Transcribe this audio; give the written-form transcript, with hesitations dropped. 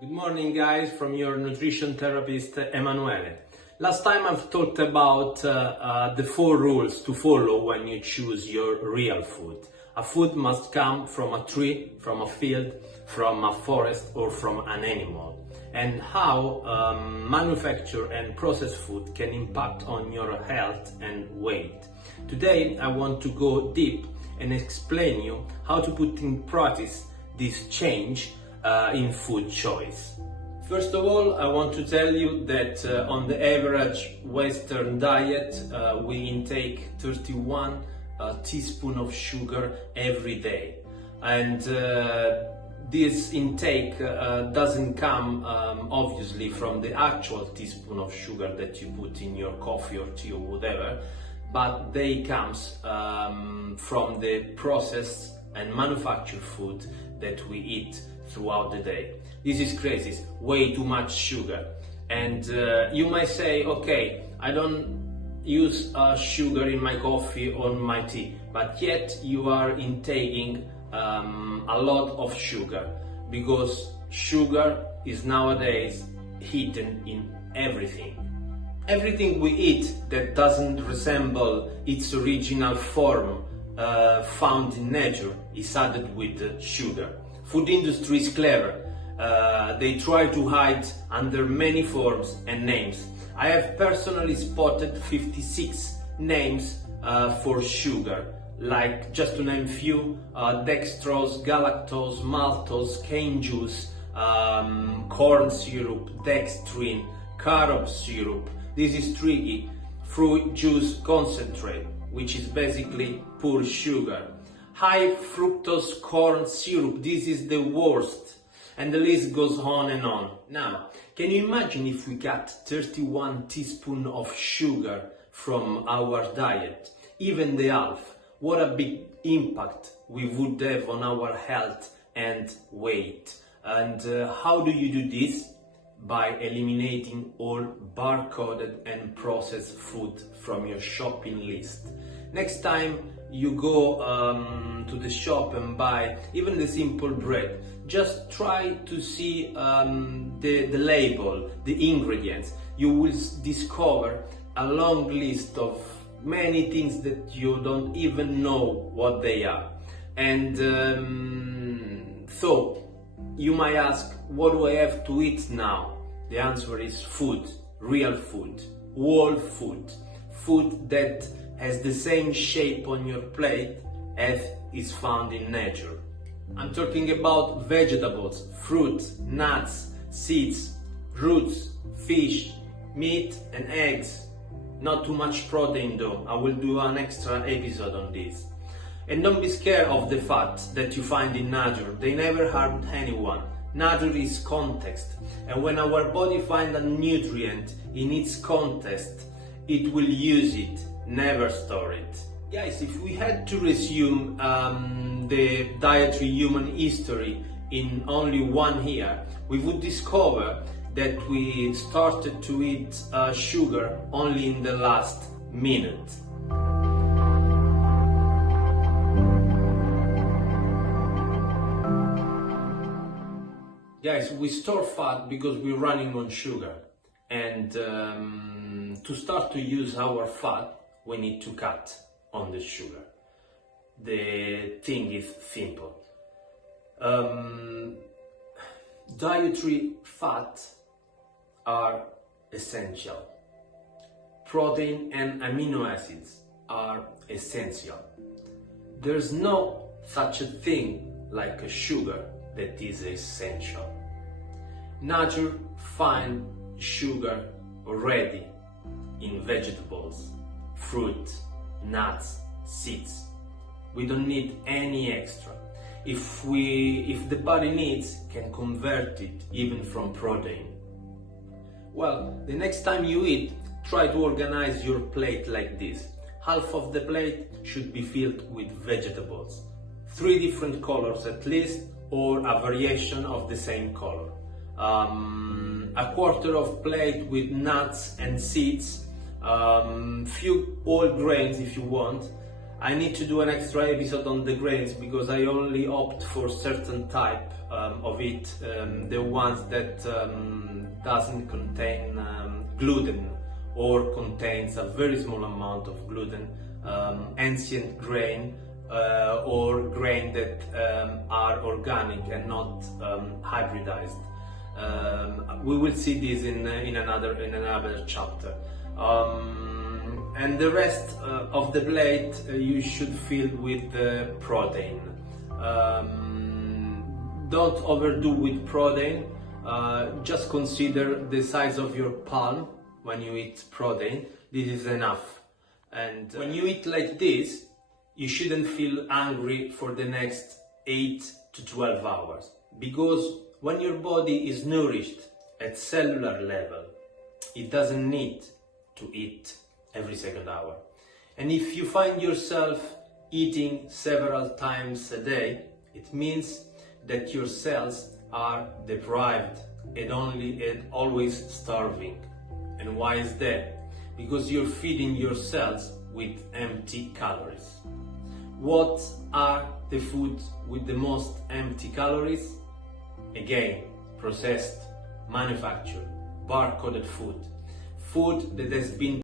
Good morning guys, from your nutrition therapist Emanuele. Last time I've talked about the 4 rules to follow when you choose your real food. A food must come from a tree, from a field, from a forest or from an animal. And how manufactured and processed food can impact on your health and weight. Today I want to go deep and explain you how to put in practice this change in food choice. First of all, I want to tell you that on the average Western diet we intake 31 teaspoons of sugar every day, and this intake doesn't come obviously from the actual teaspoon of sugar that you put in your coffee or tea or whatever, but they comes from the processed and manufactured food that we eat throughout the day. This is crazy, it's way too much sugar. And you might say, okay, I don't use sugar in my coffee or my tea, but yet you are intaking a lot of sugar, because sugar is nowadays hidden in everything. Everything we eat that doesn't resemble its original form found in nature is added with sugar. Food industry is clever. They try to hide under many forms and names. I have personally spotted 56 names for sugar, like, just to name few: dextrose, galactose, maltose, cane juice, corn syrup, dextrin, carob syrup. This is tricky. Fruit juice concentrate, which is basically pure sugar. High fructose corn syrup, this is the worst. And the list goes on and on. Now, can you imagine if we cut 31 teaspoons of sugar from our diet, even the half? What a big impact we would have on our health and weight. And how do you do this? By eliminating all barcoded and processed food from your shopping list. Next time you go to the shop and buy even the simple bread, just try to see the label, the ingredients. You will discover a long list of many things that you don't even know what they are. And so you might ask, what do I have to eat now? The answer is food, real food, whole food, food that has the same shape on your plate as is found in nature. I'm talking about vegetables, fruits, nuts, seeds, roots, fish, meat and eggs. Not too much protein though, I will do an extra episode on this. And don't be scared of the fat that you find in nature, they never harmed anyone. Nature is context, and when our body finds a nutrient in its context, it will use it, never store it. Guys, if we had to resume the dietary human history in only 1 year, we would discover that we started to eat sugar only in the last minute. Guys, we store fat because we're running on sugar, and to start to use our fat, we need to cut on the sugar. The thing is simple. Dietary fats are essential. Protein and amino acids are essential. There's no such a thing like a sugar that is essential. Nature finds sugar already in vegetables, fruit, nuts, seeds. We don't need any extra. If the body needs, can convert it even from protein. Well, the next time you eat, try to organize your plate like this. Half of the plate should be filled with vegetables, 3 different colors at least, or a variation of the same color. A quarter of plate with nuts and seeds, few whole grains if you want, I need to do an extra episode on the grains because I only opt for certain type of it, the ones that doesn't contain gluten or contains a very small amount of gluten, ancient grain, or grain that are organic and not hybridized. We will see this in another chapter. And the rest of the plate you should fill with protein. Don't overdo with protein. Just consider the size of your palm when you eat protein. This is enough. And when you eat like this, you shouldn't feel hungry for the next 8 to 12 hours. Because when your body is nourished at cellular level, it doesn't need to eat every second hour. And if you find yourself eating several times a day, it means that your cells are deprived and always starving. And why is that? Because you're feeding your cells with empty calories. What are the foods with the most empty calories? Again, processed, manufactured, bar-coded food. Food that has been